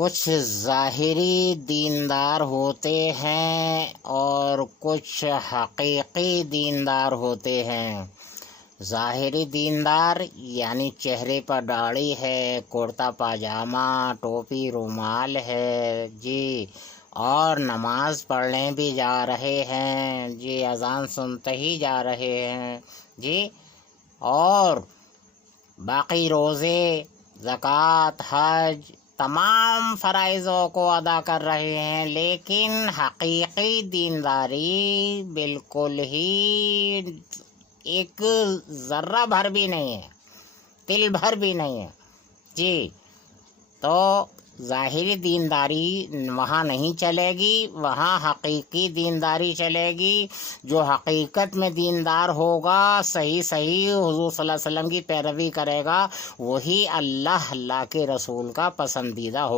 کچھ ظاہری دیندار ہوتے ہیں اور کچھ حقیقی دیندار ہوتے ہیں۔ ظاہری دیندار یعنی چہرے پر داڑھی ہے، کرتا پاجامہ، ٹوپی رومال ہے جی، اور نماز پڑھنے بھی جا رہے ہیں جی، اذان سنتے ہی جا رہے ہیں جی، اور باقی روزے، زکوٰۃ، حج تمام فرائضوں کو ادا کر رہے ہیں، لیکن حقیقی دینداری بالکل ہی ایک ذرہ بھر بھی نہیں ہے، تل بھر بھی نہیں ہے جی۔ تو ظاہری دینداری وہاں نہیں چلے گی، وہاں حقیقی دینداری چلے گی۔ جو حقیقت میں دیندار ہوگا، صحیح حضور صلی اللہ علیہ وسلم کی پیروی کرے گا، وہی اللہ کے رسول کا پسندیدہ ہوگا۔